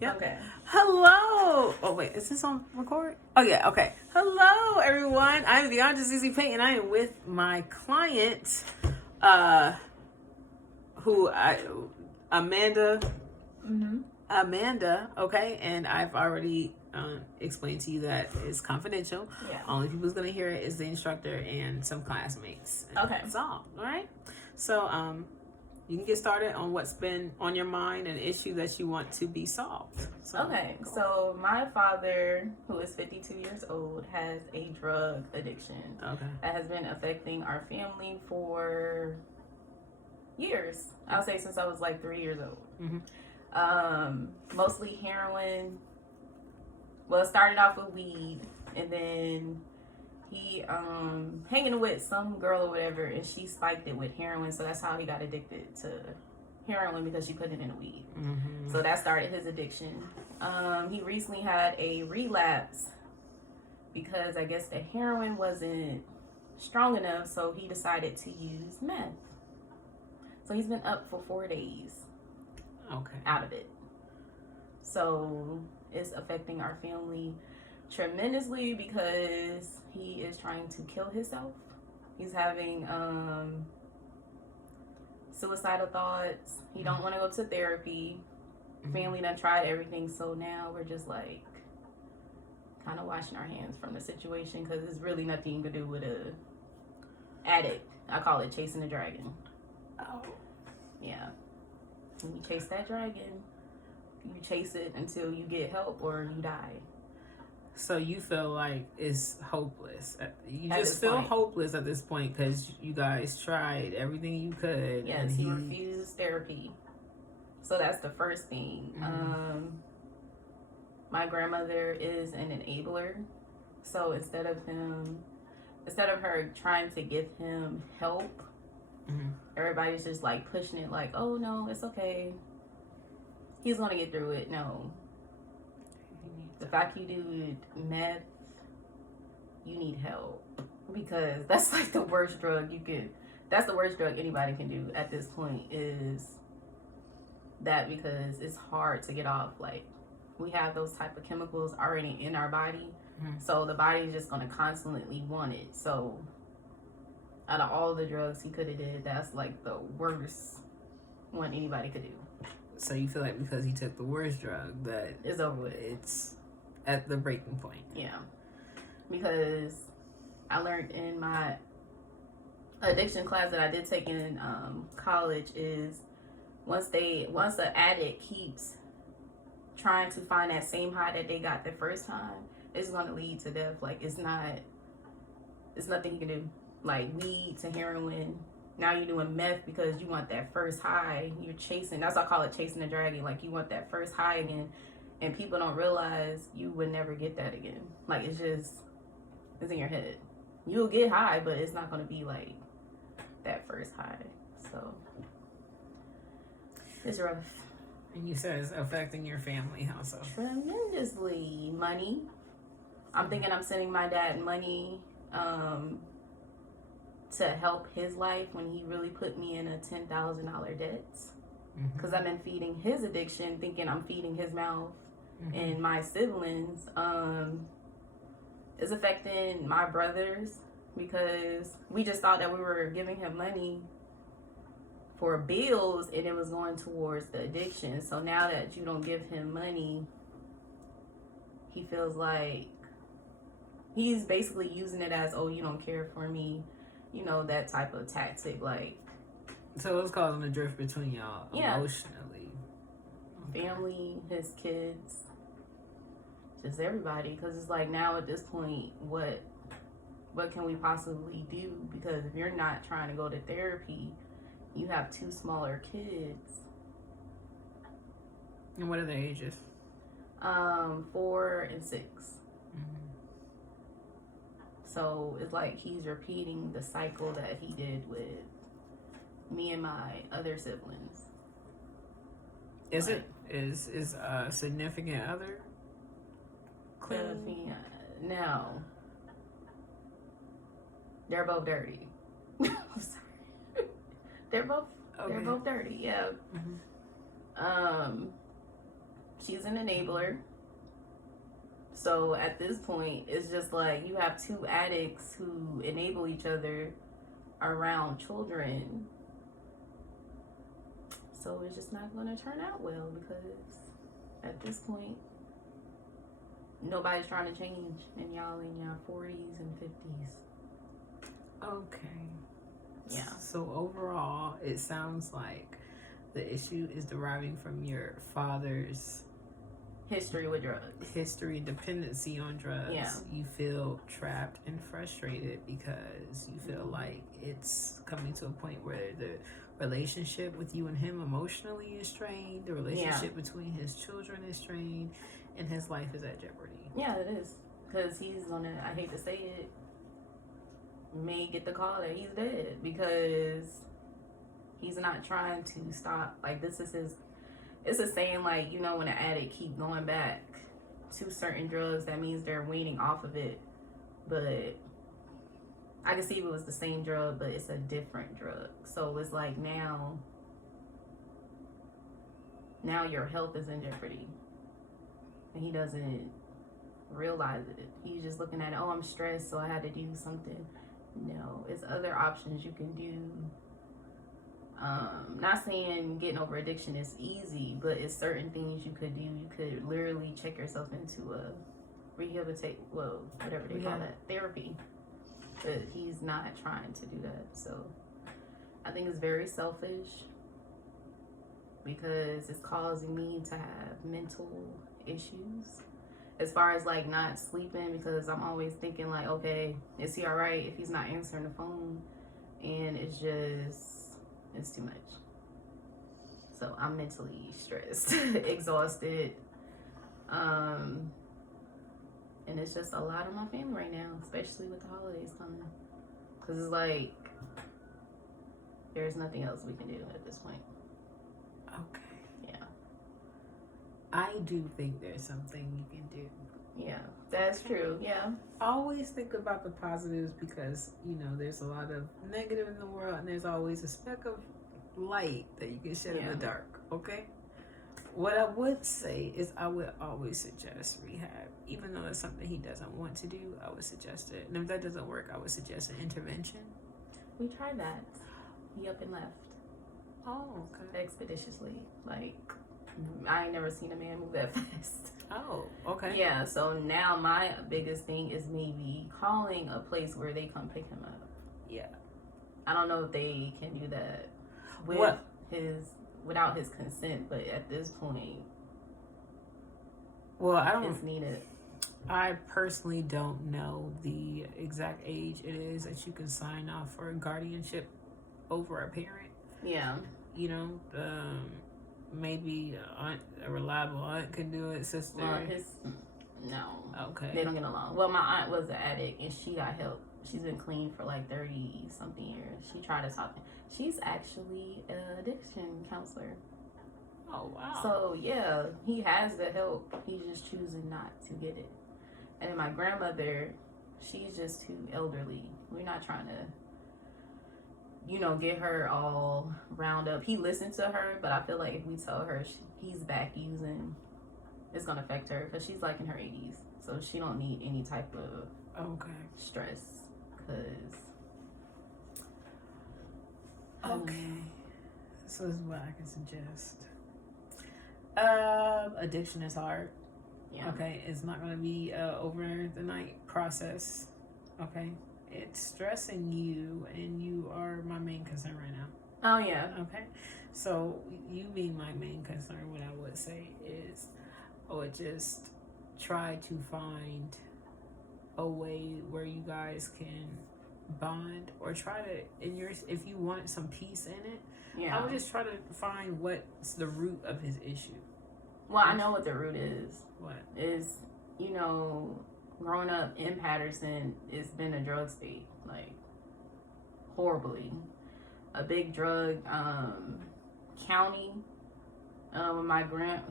Yep. Okay. Hello. Oh wait, is this on record? Oh yeah. Okay. Hello, everyone. I'm Beyond Just Easy Paint, and I am with my client, Amanda. Amanda. Okay, and I've already explained to you that it's confidential. Yeah. Only people's gonna hear it is the instructor and some classmates. Okay. That's all. All right. So you can get started on what's been on your mind, an issue that you want to be solved. So my father, who is 52 years old, has a drug addiction that has been affecting our family for years. I'll say since I was like 3 years old. Mostly heroin. Well, it started off with weed, and then he hanging with some girl or whatever, and she spiked it with heroin, so that's how he got addicted to heroin, because she put it in the weed. So that started his addiction. He recently had a relapse because I guess the heroin wasn't strong enough, so he decided to use meth. So he's been up for 4 days out of it. So it's affecting our family tremendously because he is trying to kill himself. He's having suicidal thoughts. He don't want to go to therapy. Family done tried everything, so now we're just like kind of washing our hands from the situation, because there's really nothing you can do with a addict. I call it chasing the dragon. Yeah. When you chase that dragon, you chase it until you get help or you die. So you feel like it's hopeless. You At just this feel point. hopeless at this point because you guys tried everything you could. Yes, and he refused therapy. So that's the first thing. My grandmother is an enabler. So instead of her trying to give him help, everybody's just like pushing it like, oh no, it's okay. He's gonna get through it. No. The fact you do meth, you need help, because that's like the worst drug that's the worst drug anybody can do at this point, is that, because it's hard to get off. Like, we have those type of chemicals already in our body, so the body's just gonna constantly want it. So out of all the drugs he could have did, that's like the worst one anybody could do. So you feel like because he took the worst drug that it's over with. It's at the breaking point. Yeah. Because I learned in my addiction class that I did take in college is once the addict keeps trying to find that same high that they got the first time, it's going to lead to death. Like, it's nothing you can do. Like, weed to heroin. Now you're doing meth because you want that first high. You're chasing. That's why I call it chasing the dragon. Like, you want that first high again. And people don't realize you would never get that again. Like, it's in your head. You'll get high, but it's not going to be like that first high. So it's rough. And you said it's affecting your family. How so? Tremendously. Money. I'm thinking I'm sending my dad money to help his life when he really put me in a $10,000 debt. Because I've been feeding his addiction, thinking I'm feeding his mouth. And my siblings, is affecting my brothers, because we just thought that we were giving him money for bills and it was going towards the addiction. So now that you don't give him money, he feels like he's basically using it as, oh, you don't care for me, you know, that type of tactic. Like, so it's causing a drift between y'all emotionally. Family, his kids, just everybody. Because it's like, now at this point, what can we possibly do? Because if you're not trying to go to therapy, you have 2 smaller kids. And what are their ages? 4 and 6. So it's like he's repeating the cycle that he did with me and my other siblings. Is a significant other clean? No. They're both dirty. Sorry. They're both dirty, yeah. she's an enabler. So at this point, it's just like you have two addicts who enable each other around children. So it's just not going to turn out well because at this point, nobody's trying to change, and y'all in your 40s and 50s. Okay. Yeah. So overall, it sounds like the issue is deriving from your father's history with drugs. History, dependency on drugs. Yeah. You feel trapped and frustrated because you feel like it's coming to a point where the relationship with you and him emotionally is strained, the relationship between his children is strained, and his life is at jeopardy. Yeah, it is. Because he's gonna, I hate to say it, may get the call that he's dead because he's not trying to stop. Like, this is his, it's a saying, like, you know, when an addict keep going back to certain drugs, that means they're weaning off of it. But I can see if it was the same drug, but it's a different drug. So it's like now your health is in jeopardy. And he doesn't realize it. He's just looking at it, oh, I'm stressed, so I had to do something. No, it's other options you can do. Not saying getting over addiction is easy, but it's certain things you could do. You could literally check yourself into a whatever they call that, therapy. But he's not trying to do that. So I think it's very selfish because it's causing me to have mental issues. As far as like not sleeping, because I'm always thinking like, okay, is he all right if he's not answering the phone? And it's too much. So I'm mentally stressed, exhausted. And it's just a lot on my family right now, especially with the holidays coming. Because it's like, there's nothing else we can do at this point. Okay. Yeah. I do think there's something you can do. Yeah, that's true. Yeah. Always think about the positives because, you know, there's a lot of negative in the world and there's always a speck of light that you can shed in the dark, okay? What I would say is I would always suggest rehab. Even though it's something he doesn't want to do, I would suggest it. And if that doesn't work, I would suggest an intervention. We tried that. He up and left. Oh, okay. Expeditiously. Like, I ain't never seen a man move that fast. Oh, okay. Yeah, so now my biggest thing is maybe calling a place where they come pick him up. Yeah. I don't know if they can do that without his consent, but at this point, it's needed. I personally don't know the exact age it is that you can sign off for a guardianship over a parent. Yeah. You know, maybe a reliable aunt can do it, sister. Well, no. Okay. They don't get along. Well, my aunt was an addict and she got help. She's been clean for like 30 something years. She tried to talk. She's actually an addiction counselor. Oh, wow. So, yeah, he has the help. He's just choosing not to get it. And my grandmother, she's just too elderly. We're not trying to, get her all round up. He listened to her, but I feel like if we tell her he's back using, it's going to affect her because she's like in her 80s. So she don't need any type of stress. So this is what I can suggest. Addiction is hard. Yeah. Okay, it's not going to be over the night process. Okay, it's stressing you, and you are my main concern right now. Oh yeah. Okay, so you being my main concern, what I would say is, I would just try to find a way where you guys can bond, or try to if you want some peace in it. Yeah. I would just try to find what's the root of his issue. Well, I know what the root is. What? Is, growing up in Patterson, it's been a drug state, like, horribly. A big drug county.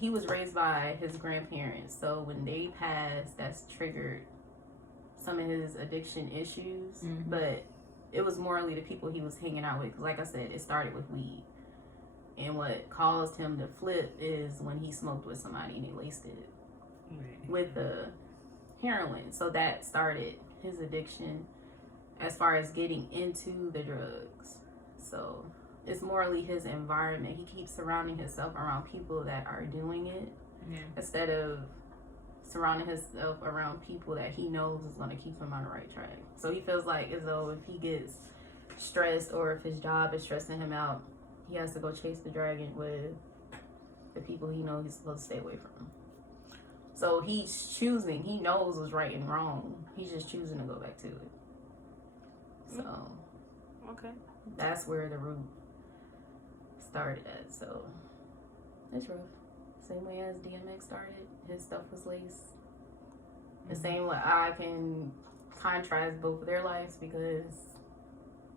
He was raised by his grandparents, so when they passed, that's triggered some of his addiction issues. Mm-hmm. But it was morally the people he was hanging out with. 'Cause like I said, it started with weed. And what caused him to flip is when he smoked with somebody and he laced it with the heroin. So that started his addiction as far as getting into the drugs. So it's morally his environment. He keeps surrounding himself around people that are doing it instead of surrounding himself around people that he knows is going to keep him on the right track. So he feels like as though if he gets stressed or if his job is stressing him out, he has to go chase the dragon with the people he knows he's supposed to stay away from. So he's choosing. He knows what's right and wrong. He's just choosing to go back to it. So, okay, that's where the root started at. So it's rough. Same way as DMX started, his stuff was laced. The same way I can contrast both of their lives because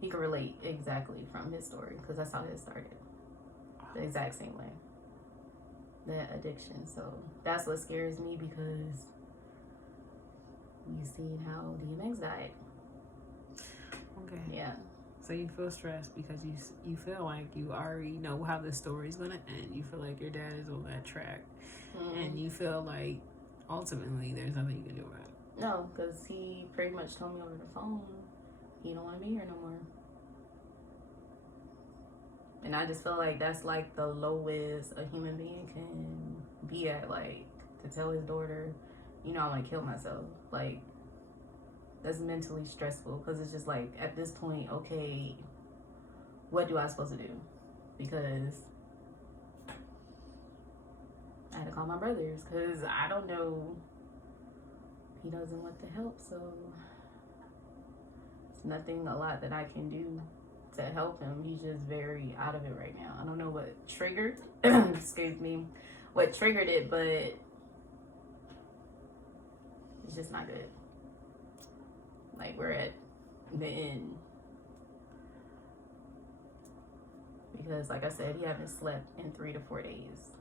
he can relate exactly from his story because that's how his started. The exact same way. That addiction. So that's what scares me because you see how DMX died. Okay. Yeah. So you feel stressed because you feel like you already know how the story's gonna end. You feel like your dad is on that track, and you feel like ultimately there's nothing you can do about it. No, because he pretty much told me over the phone he don't want to be here no more. And I just feel like that's like the lowest a human being can be at, like to tell his daughter, you know, I'm gonna kill myself. Like that's mentally stressful because it's just like at this point, okay, what do I supposed to do? Because I had to call my brothers because I don't know. He doesn't want the help, so it's nothing a lot that I can do to help him. He's just very out of it right now. I don't know what triggered, excuse me, what triggered it, but it's just not good. Like we're at the end. Because like I said, he haven't slept in 3 to 4 days.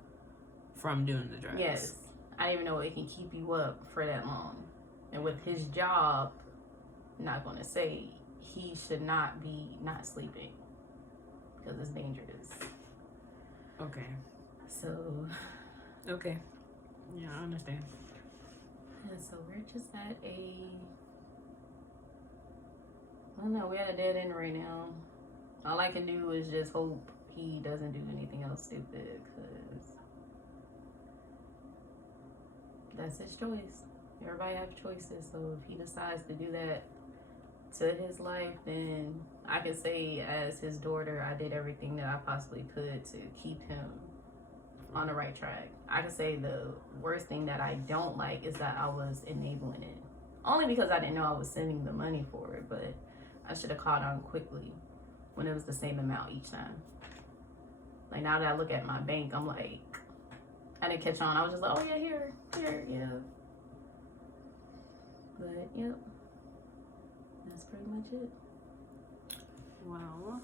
From doing the drugs? Yes. I didn't even know it can keep you up for that long. And with his job, I'm not going to say he should not be not sleeping. Because it's dangerous. Okay. So. Okay. Yeah, I understand. And so we're just at I don't know, we're at a dead end right now. All I can do is just hope he doesn't do anything else stupid, because that's his choice. Everybody has choices, so if he decides to do that to his life, then I can say as his daughter, I did everything that I possibly could to keep him on the right track. I can say the worst thing that I don't like is that I was enabling it. Only because I didn't know I was sending the money for it, but I should have caught on quickly when it was the same amount each time. Like now that I look at my bank, I'm like, I didn't catch on. I was just like, oh yeah, here, yeah. But yep, that's pretty much it. Well,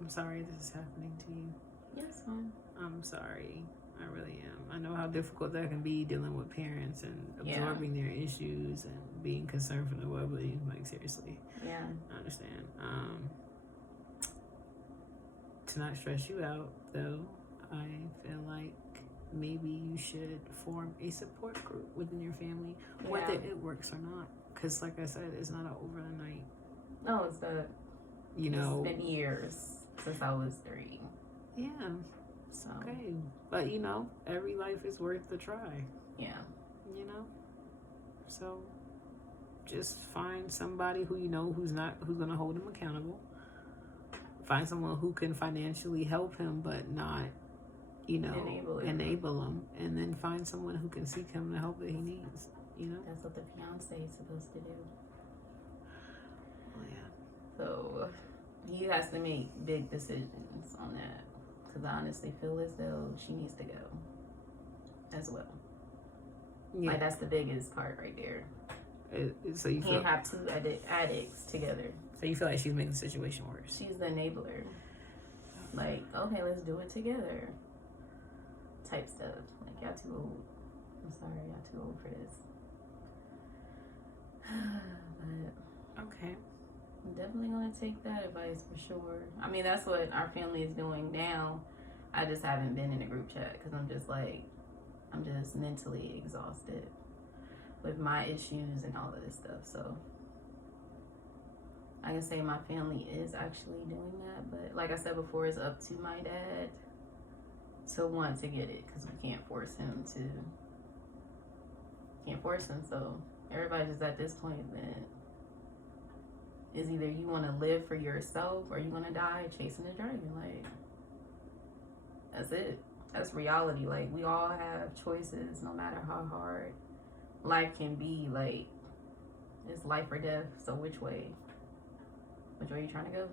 I'm sorry this is happening to you. Yes, fine. I'm sorry. I really am. I know how difficult that can be dealing with parents and absorbing their issues and being concerned for the well-being. Like seriously. Yeah. I understand. To not stress you out, though, I feel like maybe you should form a support group within your family, whether it works or not. Because, like I said, it's not an overnight. No, it's not. You know, it's been years since I was 3. Yeah. So. Okay. But, you know, every life is worth the try. Yeah. You know? So, just find somebody who you know who's going to hold him accountable. Find someone who can financially help him, but not, you know, enable him. And then find someone who can seek him the help that he needs, you know? That's what the fiance is supposed to do. Oh, yeah. So, he has to make big decisions on that. Because I honestly feel as though she needs to go as well. Yeah. Like, that's the biggest part right there. So you can't have 2 addicts together. So you feel like she's making the situation worse? She's the enabler. Like, okay, let's do it together. Type stuff. Like, y'all too old. I'm sorry, y'all too old for this. But okay. I'm definitely going to take that advice for sure. I mean, that's what our family is doing now. I just haven't been in a group chat because I'm just mentally exhausted with my issues and all of this stuff. So I can say my family is actually doing that, but like I said before, it's up to my dad to want to get it because we can't force him. So everybody's just at this point that is either you want to live for yourself or you want to die chasing a dragon. Like, that's it. That's reality. Like, we all have choices no matter how hard life can be. Like, it's life or death. So which way are you trying to go?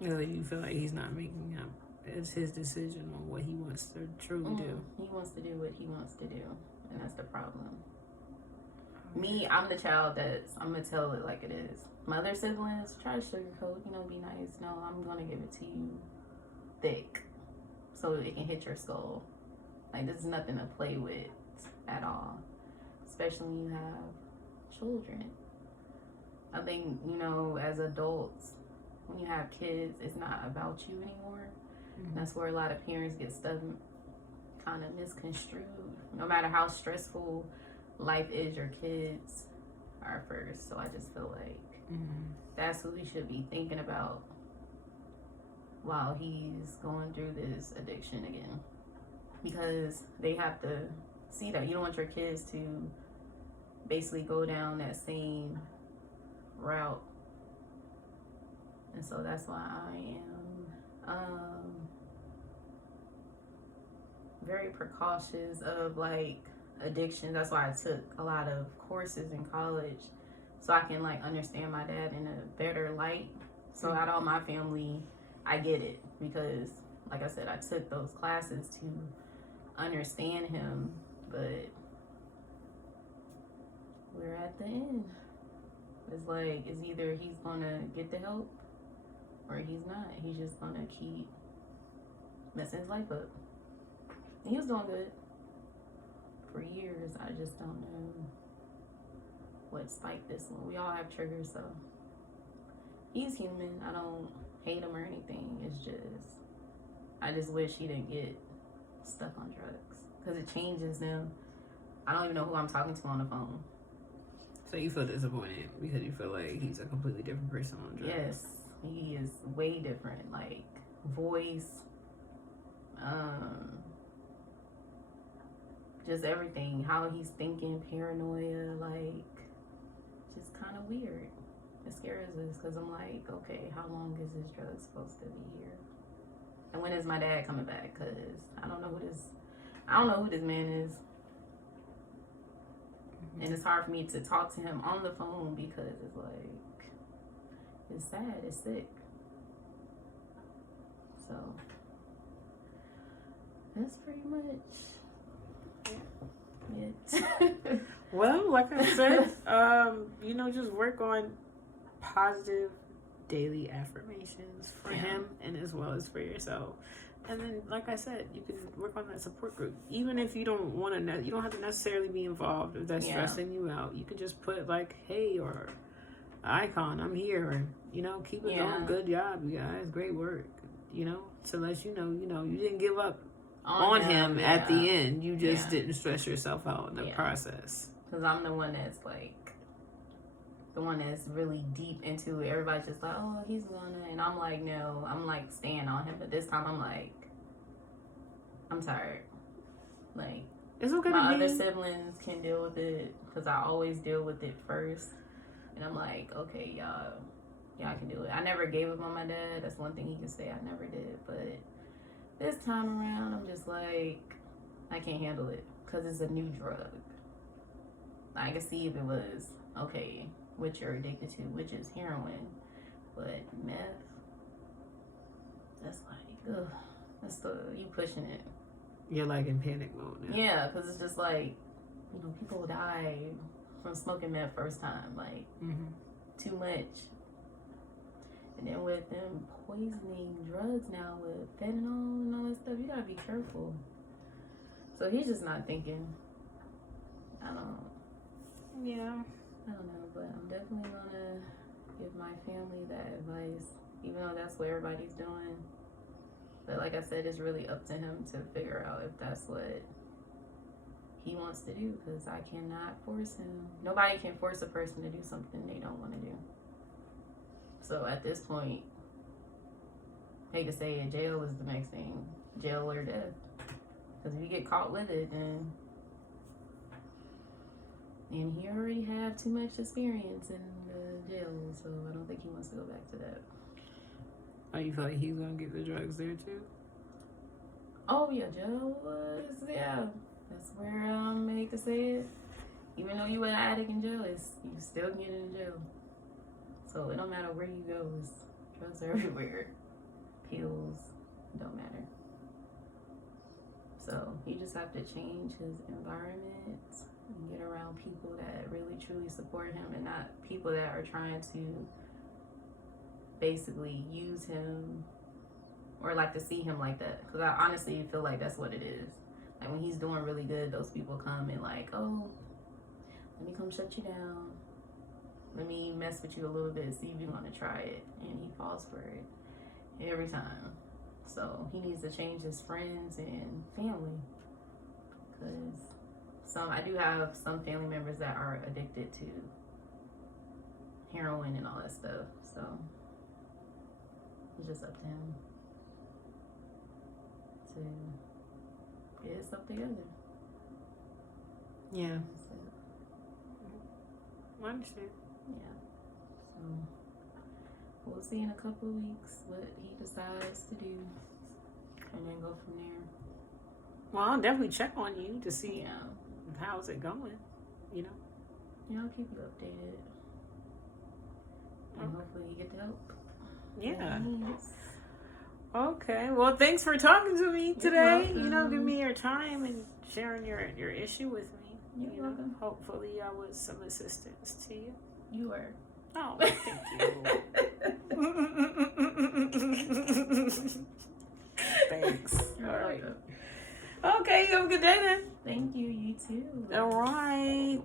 You feel like he's not making up. It's his decision on what he wants to truly do. He wants to do what he wants to do, and that's the problem. Me, I'm the child I'm gonna tell it like it is. My other siblings try to sugarcoat, be nice. No, I'm gonna give it to you thick, so it can hit your skull. Like, this is nothing to play with at all, especially when you have children. I think, as adults, when you have kids, it's not about you anymore. Mm-hmm. That's where a lot of parents get stuff kind of misconstrued. No matter how stressful life is, your kids are first. So I just feel like that's who we should be thinking about while he's going through this addiction again. Because they have to see that. You don't want your kids to basically go down that same route. And so that's why I am very precautious of like addiction. That's why I took a lot of courses in college so I can like understand my dad in a better light. So out of all my family, I get it because, like I said, I took those classes to understand him, but we're at the end. It's like, it's either he's gonna get the help or he's not. He's just gonna keep messing his life up. And he was doing good for years. I just don't know what spiked this one. We all have triggers, so he's human. I don't hate him or anything. It's just, I just wish he didn't get stuck on drugs because it changes them. I don't even know who I'm talking to on the phone. So you feel disappointed because you feel like he's a completely different person on drugs? Yes, he is way different. Like, voice, just everything, how he's thinking, paranoia, like, just kind of weird. It scares us because I'm like, okay, how long is this drug supposed to be here? And when is my dad coming back? Because I don't know who this man is. And it's hard for me to talk to him on the phone because it's like, it's sad, it's sick. So that's pretty much it. Well, like I said, just work on positive daily affirmations for him and as well as for yourself. And then, like I said, you can work on that support group. Even if you don't want to, you don't have to necessarily be involved if that's stressing you out. You can just put like, hey, or icon, I'm here, or, keep it going. Good job, you guys. Great work, to let you know, you didn't give up on him at the end. You just didn't stress yourself out in the process. Because I'm the one that's like, the one that's really deep into it. Everybody's just like, oh, he's gonna, and I'm like, no, I'm like staying on him. But this time I'm like, I'm tired. Like, it's okay. My other siblings can deal with it because I always deal with it first. And I'm like, okay, y'all can do it. I never gave up on my dad. That's one thing he can say. I never did. But this time around, I'm just like, I can't handle it because it's a new drug. I can see if it was, okay, what you're addicted to, which is heroin, but meth, that's like, ugh, you pushing it. You're like in panic mode now. Yeah, because it's just like, people die from smoking meth first time, like, too much. And then with them poisoning drugs now with fentanyl and all that stuff, you gotta be careful. So he's just not thinking. I don't know. Yeah. I don't know, but I'm definitely gonna give my family that advice, even though that's what everybody's doing. But like I said, it's really up to him to figure out if that's what he wants to do, because I cannot force him. Nobody can force a person to do something they don't want to do. So at this point, hate to say it, jail is the next thing. Jail or death. Because if you get caught with it, then... And he already have too much experience in the jail, so I don't think he wants to go back to that. Oh, you feel like he's going to get the drugs there too? Oh, yeah, jail was, yeah. That's where, I hate to say it. Even though you an addict in jail, you still can get in jail. So it don't matter where you go, drugs are everywhere. Pills, don't matter. So you just have to change his environment and get around people that really truly support him, and not people that are trying to basically use him or like to see him like that. Because I honestly feel like that's what it is. Like when he's doing really good, those people come and like, oh, let me come shut you down. Let me mess with you a little bit, see if you want to try it. And he falls for it every time. So he needs to change his friends and family. Because I do have some family members that are addicted to heroin and all that stuff. So it's just up to him to get stuff together. Yeah. I understand. Yeah. So we'll see in a couple of weeks what he decides to do, and then go from there. Well, I'll definitely check on you to see how's it going, you know? Yeah, I'll keep you updated. And hopefully you get the help. Yeah. Okay. Well, thanks for talking to me today. You know, give me your time and sharing your issue with me. You're welcome. Hopefully I was some assistance to you. You were. Oh, thank you. Thanks. All right. Okay, you have a good day then. Thank you. You too. All right.